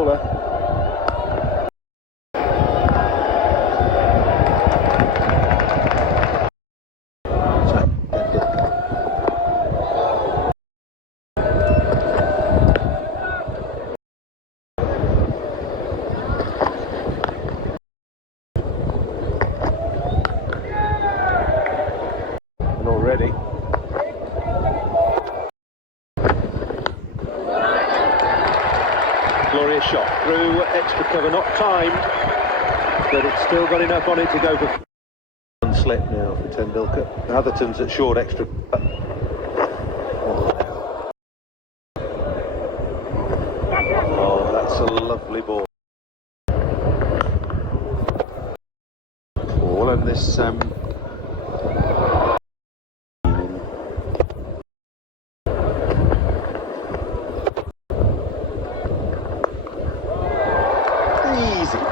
bowler. And already glorious shot through extra cover, not timed, but it's still got enough on it to go for one slip now for Tendulkar. Atherton's at short extra. Oh, that's a lovely ball. Ball and this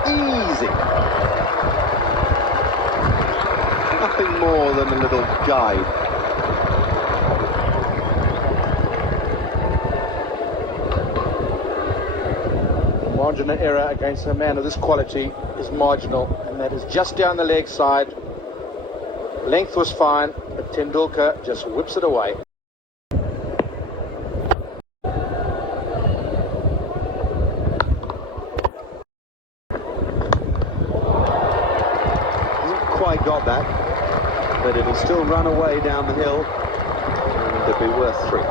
easy. Nothing more than a little guide. The margin of error against a man of this quality is marginal, and that is just down the leg side. Length was fine, but Tendulkar just whips it away. Quite got that, but it'll still run away down the hill and it'll be worth 3.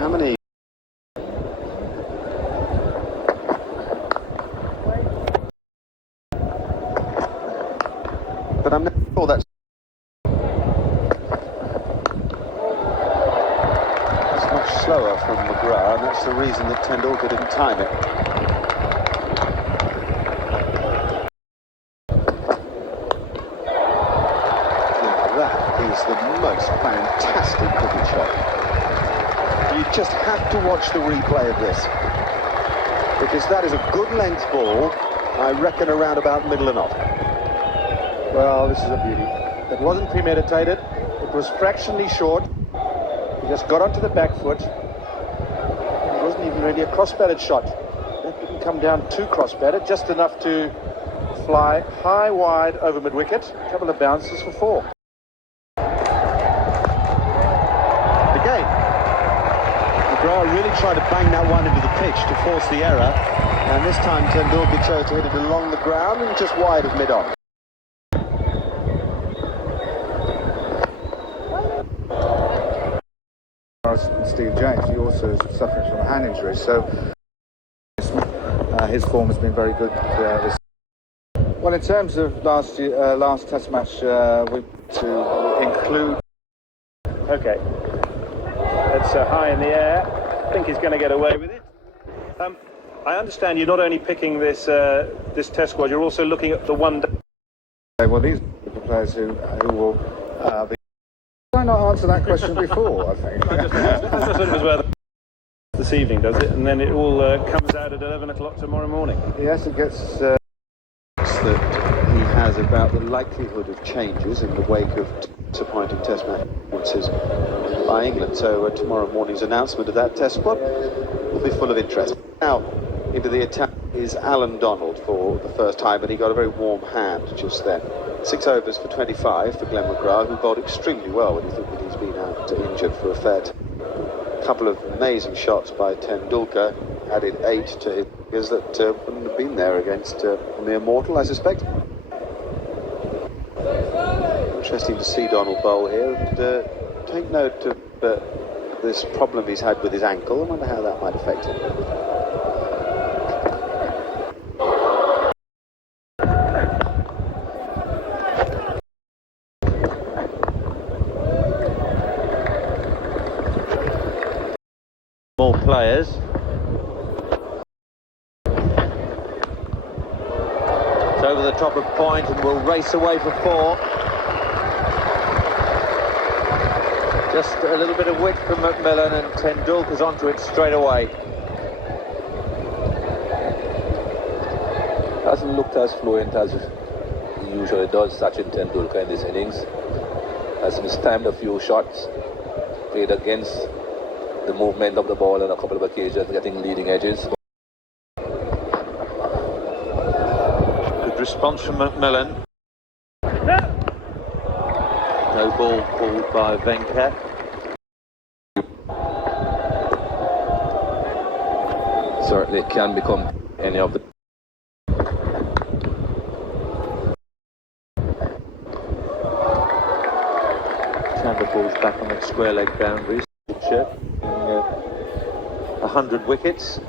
How many? But I'm not sure that's slower from McGrath, and that's the reason that Tendulkar didn't time it. Now that is the most fantastic cricket shot. You just have to watch the replay of this, because that is a good length ball, I reckon around about middle and off. Well, this is a beauty. It wasn't premeditated, it was fractionally short. He just got onto the back foot. It wasn't even really a cross-batted shot. That didn't come down too cross-batted, just enough to fly high, wide over mid-wicket. A couple of bounces for 4. Again, McGrath really tried to bang that one into the pitch to force the error, and this time Tendulkar chose to hit it along the ground and just wide of mid-on. Steve James, he also is suffering from a hand injury, so his form has been very good this. Well, in terms of last Test match, we to include. Okay, that's high in the air. I think he's going to get away with it. I understand you're not only picking this Test squad, you're also looking at the one. Well, these are the players who will be. Why not answer that question before, I think? I thought it was where this evening, does it? And then it all comes out at 11 o'clock tomorrow morning. Yes, it gets that he has about the likelihood of changes in the wake of disappointing Test matches by England. So tomorrow morning's announcement of that Test squad will be full of interest. Now, into the attack is Alan Donald for the first time, and he got a very warm hand just then. 6 overs for 25 for Glenn McGrath, who bowled extremely well when you think that he's been out injured for a fair time. A couple of amazing shots by Tendulkar added 8 to his figures that wouldn't have been there against a mere mortal, I suspect. Interesting to see Donald bowl here, and take note of this problem he's had with his ankle. I wonder how that might affect him. More players. It's over the top of point and will race away for 4. Just a little bit of width from McMillan, and Tendulkar's onto it straight away. Doesn't look as fluent as usually does, Sachin Tendulkar, in this innings. Has mistimed a few shots, played against the movement of the ball on a couple of occasions, getting leading edges. Good response from McMillan. No ball pulled by Venkat. Certainly can become any of the... Chandler falls back on the square leg boundaries. 100 wickets.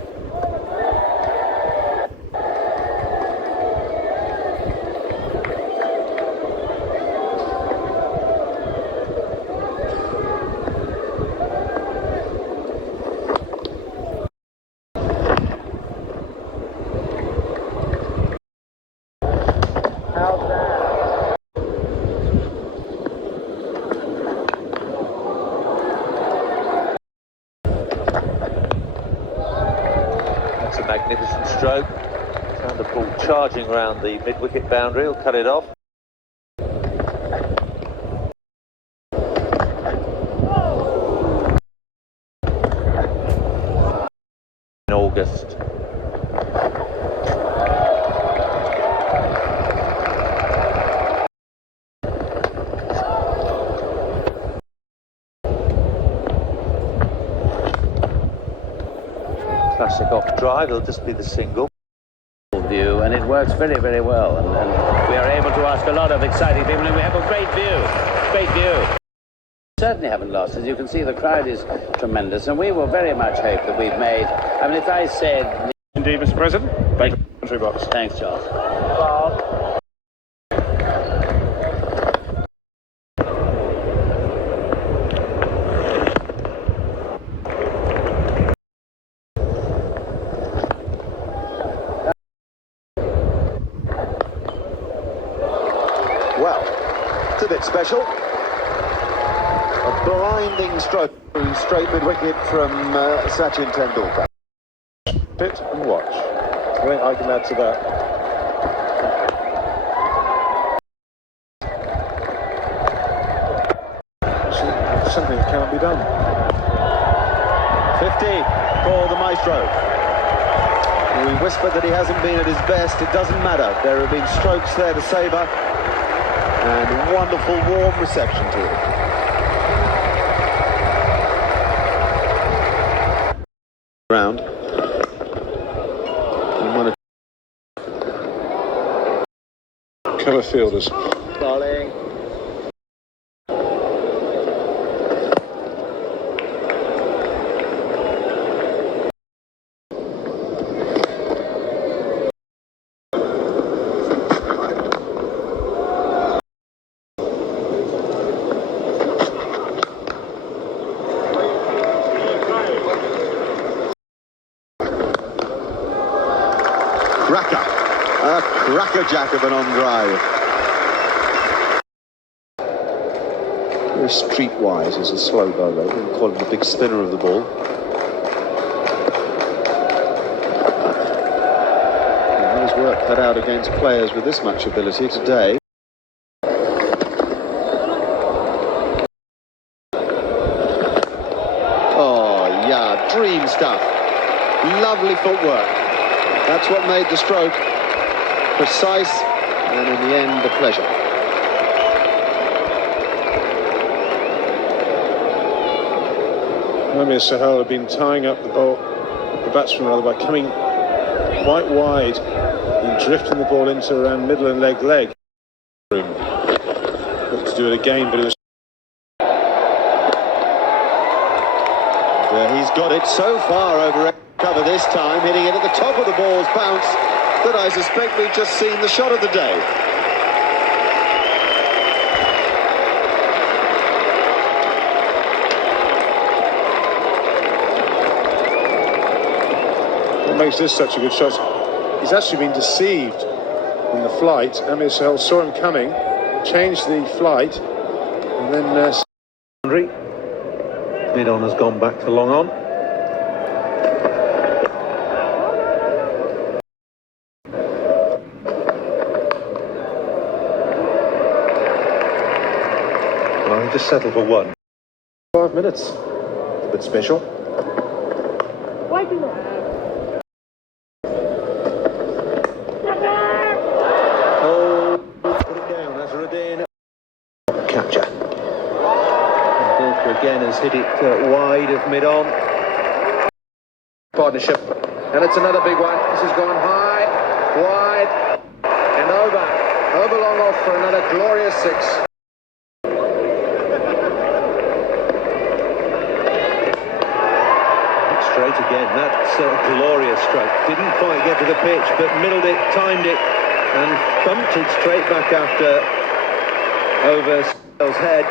That's a magnificent stroke. And the ball charging around the mid-wicket boundary. He'll cut it off. In August. Classic off drive, it'll just be the single. View, and it works very, very well, and we are able to ask a lot of exciting people, and we have a great view. Certainly haven't lost. As you can see, the crowd is tremendous, and we will very much hope that we've made, I mean, if I said... Indeed, Mr. President. Thank you. Country box. Thanks, Charles. Well, it's a bit special. A blinding stroke through straight mid-wicket from Sachin Tendulkar. Sit and watch. I think I can add to that. Something that cannot be done. 50 for the maestro. We whispered that he hasn't been at his best. It doesn't matter. There have been strokes there to savour. And wonderful warm reception to it. Round. And one of Cover fielders. bowling. A crackerjack of an on drive. Very streetwise as a slow bowler. We can call him the big spinner of the ball. And his work cut out against players with this much ability today. Oh, yeah, dream stuff. Lovely footwork. That's what made the stroke precise, and in the end, a pleasure. Amir Sahal had been tying up the batsman rather, by coming quite wide and drifting the ball into around middle and leg. Looked to do it again, but it was... He's got it so far over cover this time, hitting it at the top of the ball's bounce, that I suspect we've just seen the shot of the day. What makes this such a good shot? He's actually been deceived in the flight. Amir Sahal saw him coming, changed the flight, and then... Mid-on has gone back to long on. just settle for one. 5 minutes. A bit special. Oh, put it down. That's Rodin. Capture. And Bulker again has hit it wide of mid-on. Partnership. And it's another big one. This has gone high, wide, and over. Over long off for another glorious 6. Straight again. That's a glorious stroke. Didn't quite get to the pitch, but middled it, timed it, and bumped it straight back after over Sale's head.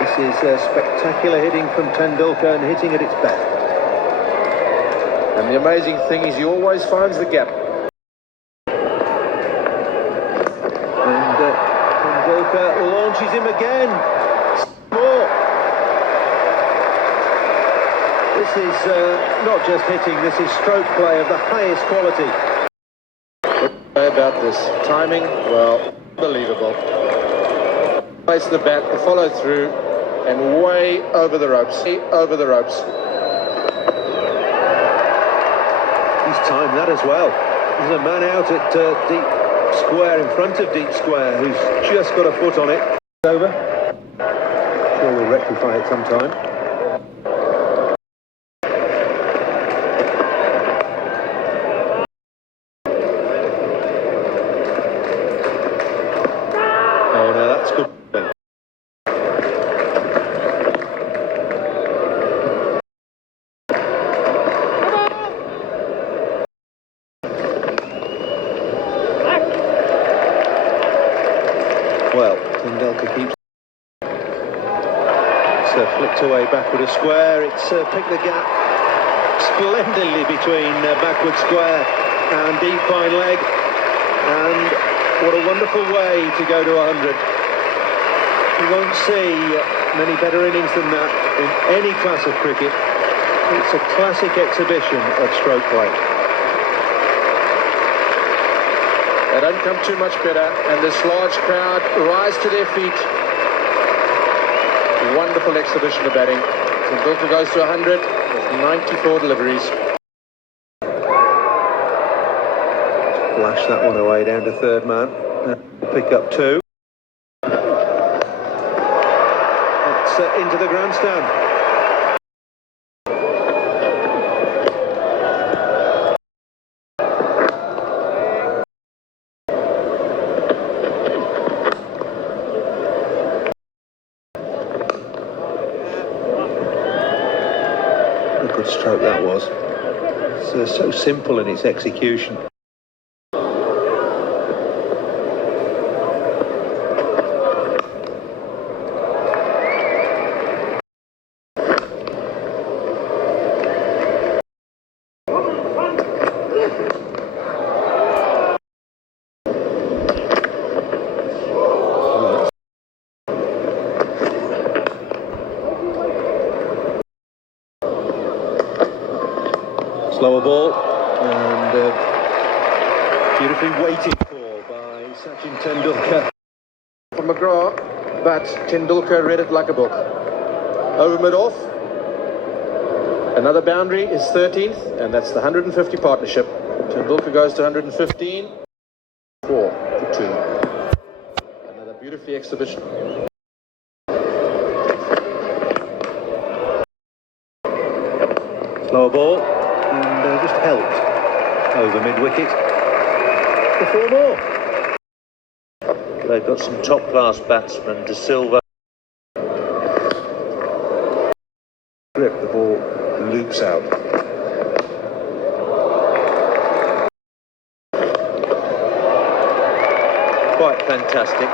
This is spectacular hitting from Tendulkar and hitting at its best. And the amazing thing is he always finds the gap. And Tendulkar launches him again. More. This is not just hitting, this is stroke play of the highest quality. About this timing, well, unbelievable. Place the bat, the follow through, and way over the ropes. Over the ropes. He's timed that as well. There's a man out at deep square, in front of deep square, who's just got a foot on it. Over. Sure, we'll rectify it sometime. Oh no, that's good. Well, Tendulkar keeps. It's flicked away backward of square. It's picked the gap splendidly between backward square and deep fine leg. And what a wonderful way to go to 100. You won't see many better innings than that in any class of cricket. It's a classic exhibition of stroke play. They don't come too much better, and this large crowd rise to their feet. Wonderful exhibition of batting. Tendulkar goes to 100 with 94 deliveries. Flash that one away down to third man. Pick up 2. It's into the grandstand. A good stroke that was. It's so simple in its execution. Slower ball, and beautifully weighted ball by Sachin Tendulkar. From McGraw, but Tendulkar read it like a book. Over mid-off. Another boundary is 13th, and that's the 150 partnership. Tendulkar goes to 115. 4 for 2. Another beautifully exhibition. Slower ball, and just helped over mid-wicket. For 4 more. They've got some top-class batsmen, De Silva. Grip, the ball loops out. Quite fantastic.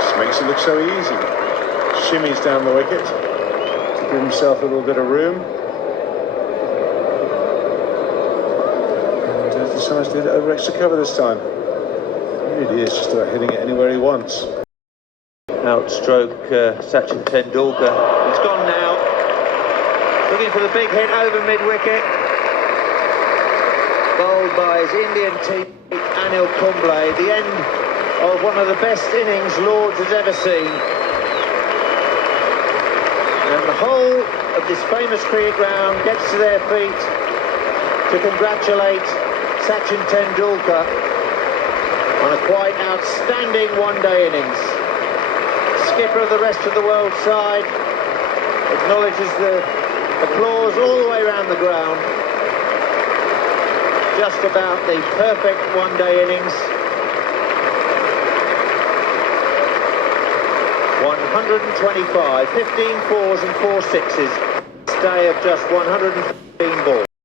Just makes it look so easy. Shimmies down the wicket to give himself a little bit of room. And decides to hit it over extra cover this time. It really is just about hitting it anywhere he wants. Outstroke Sachin Tendulkar. He's gone now. Looking for the big hit over mid-wicket. Bowled bowled by his Indian teammate Anil Kumble. The end of one of the best innings Lords has ever seen. And the whole of this famous cricket ground gets to their feet to congratulate Sachin Tendulkar on a quite outstanding one-day innings. Skipper of the rest of the world side acknowledges the applause all the way around the ground. Just about the perfect one-day innings. 125, 15 fours and 4 sixes. Stay of just 115 balls.